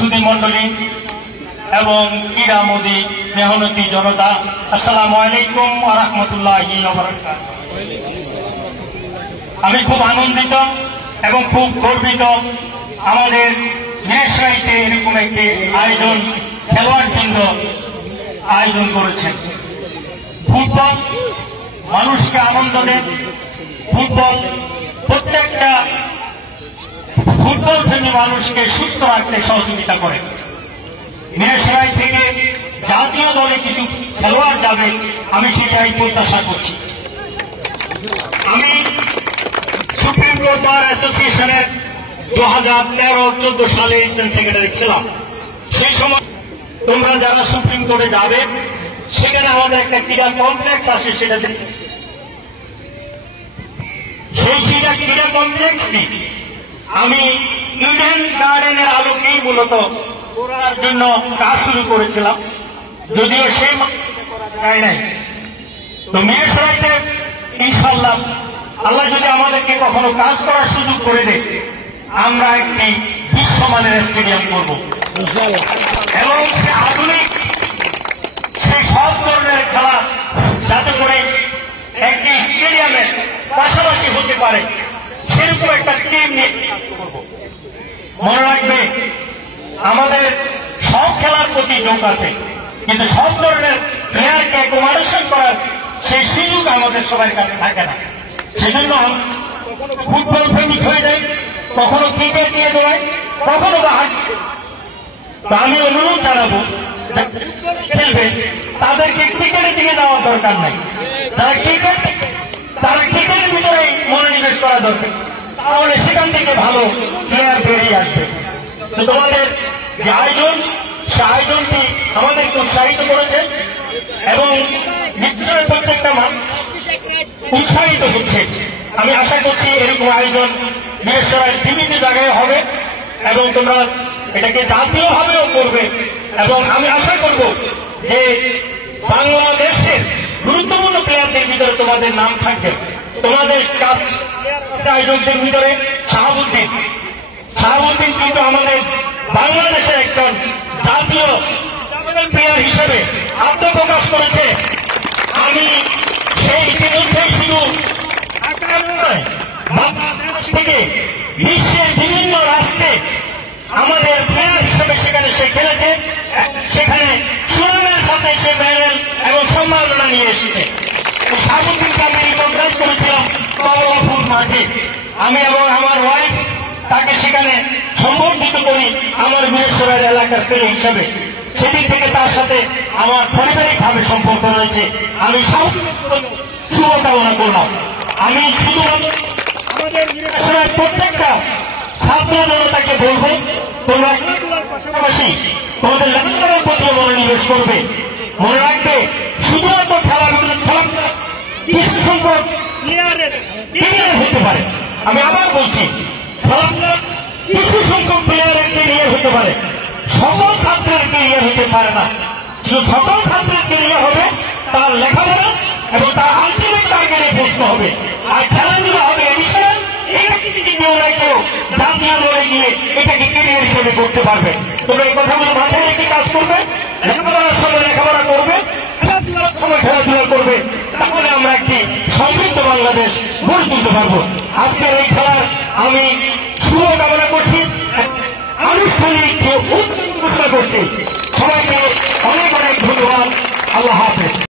সুধী মণ্ডলী এবং ক্রীড়া মোদী মেহনতি জনতা, আসসালামু আলাইকুম ওয়া রাহমাতুল্লাহি ওয়া বারাকাতুহু। আমি খুব আনন্দিত এবং খুব গর্বিত আমাদের মেষরাইতে এরকম একটি আয়োজন খেলোয়াড়বৃন্দ আয়োজন করেছেন। ফুটবল মানুষকে আনন্দ দেয়, ফুটবল প্রত্যেকটা ফুটবল প্রেমী মানুষকে সুস্থ রাখতে সহযোগিতা করে। মেষরাই থেকে জাতীয় দলে কিছু খেলোয়াড় যাবে, আমি সেটাই প্রত্যাশা করছি। আমি সুপ্রিম কোর্ট বার অ্যাসোসিয়েশনের 2013-14 সালে স্ট্যান্ড সেক্রেটারি ছিলাম। সেই সময় তোমরা যারা সুপ্রিম কোর্টে যাবে, সেখানে আমাদের একটা ক্রীড়া কমপ্লেক্স আসে, সেটা দেখে সেই ক্রীড়া কমপ্লেক্সটি আমি ইডেন গার্ডেনের আলোকেই মূলত করার জন্য কাজ শুরু করেছিলাম, যদিও সেই যায় নাই। তো মেষরাইতে ইনশাআল্লাহ আল্লাহ যদি আমাদেরকে কখনো কাজ করার সুযোগ করে দেয়, আমরা একটি বিশ্বমানের স্টেডিয়াম করব এবং সে আধুনিক সেই সব ধরনের খেলা যাতে করে একটি স্টেডিয়ামের পাশাপাশি হতে পারে, সেরকম একটা টিম নিয়ে কাজ করব। মনে রাখবে, আমাদের সব খেলার প্রতি যোগ আছে, কিন্তু সব ধরনের প্লেয়ারকে অ্যাকোমোডেশন করার সেই সুযোগ আমাদের সবার কাছে থাকে না। সেজন্য ফুটবল প্রেমিক হয়ে যায়, কখনো ক্রিকেট নিয়ে দৌড়ায়, কখনো তো আমি অনুরোধ জানাবো খেলবে তাদেরকে ক্রিকেটের দিকে যাওয়ার দরকার নাই। তারা ক্রিকেটের ভিতরে মনোনিবেশ করা দরকার, তাহলে সেখান থেকে ভালো প্লেয়ার বেরিয়ে আসবে। তো তোমাদের যে আয়োজন, সে আয়োজনটি আমাদেরকে উৎসাহিত করেছে এবং নিশ্চয় প্রত্যেকটা মানুষ উৎসাহিত হচ্ছে। আমি আশা করছি এরকম আয়োজন মিরসরাইয়ের বিভিন্ন জায়গায় হবে এবং তোমরা এটাকে জাতীয়ভাবেও করবে। এবং আমি আশা করব যে বাংলাদেশের গুরুত্বপূর্ণ প্লেয়ারদের ভিতরে তোমাদের নাম থাকবে। তোমাদের আয়োজকদের ভিতরে শাহাবুদ্দিন কিন্তু আমাদের বাংলাদেশের একজন জাতীয় প্লেয়ার হিসেবে আত্মপ্রকাশ করেছে। আমি সেই ইতিমধ্যেই শুধু থেকে বিশ্বের বিভিন্ন রাষ্ট্রে আমাদের প্লেয়ার হিসেবে সেখানে সে খেলেছে, সেখানে সুনামের সাথে সে মেডেল এবং সম্মাননা নিয়ে এসেছে। শাহাবুদ্দিনকে আমি রিকগনাইজ করেছিলাম কমলাপুর মাঠে। আমি এবং আমার ওয়াইফ তাকে সেখানে সম্বর্ধিত করি আমার মিরসরাইয়ের এলাকার ছেলে হিসাবে। সেদিন থেকে তার সাথে আমার পারিবারিকভাবে সম্পর্ক রয়েছে। আমি শুভকামনা করলাম। আমি শুধুমাত্র আমাদের মিরসরাইয়ের প্রত্যেকটা ছাত্র জনতাকে বলবো, তোমরা খেলাধুলার পাশাপাশি তোমাদের লেখাপড়ার প্রতি মনোনিবেশ করবে। মনে রাখবে, শুধুমাত্র খেলা কিছু সংখ্যক প্লেয়ার হতে পারে। আমি আবার বলছি, খেলাধুলা কিছু সংখ্যক প্লেয়ারের ক্যারিয়ার হতে পারে, সকল ছাত্রের ক্যারিয়ার হতে পারে না। কিন্তু সকল ছাত্রের ক্যারিয়ার হবে তার লেখাপড়া এবং তার আলটিমেট টার্গেটের প্রশ্ন হবে। আর খেলাধুলা হবে এডিশনাল, কেউ না কেউ জাতীয় দলে গিয়ে এটাকে ক্যারিয়ার হিসেবে করতে পারবে। তোমরা এই কথাগুলো মাথায় রেখে কাজ করবে, লেখাপড়ার সময় লেখাপড়া করবে, খেলাধুলার সময় খেলাধুলা করবে, তাহলে আমরা একটি সমৃদ্ধ বাংলাদেশ গড়ে তুলতে পারবো। আজকের এই খেলার আমি শুভকামনা করছি, আনুষ্ঠানিক ঘোষণা করছি। সবাইকে অনেক অনেক ধন্যবাদ। আল্লাহ হাফেজ।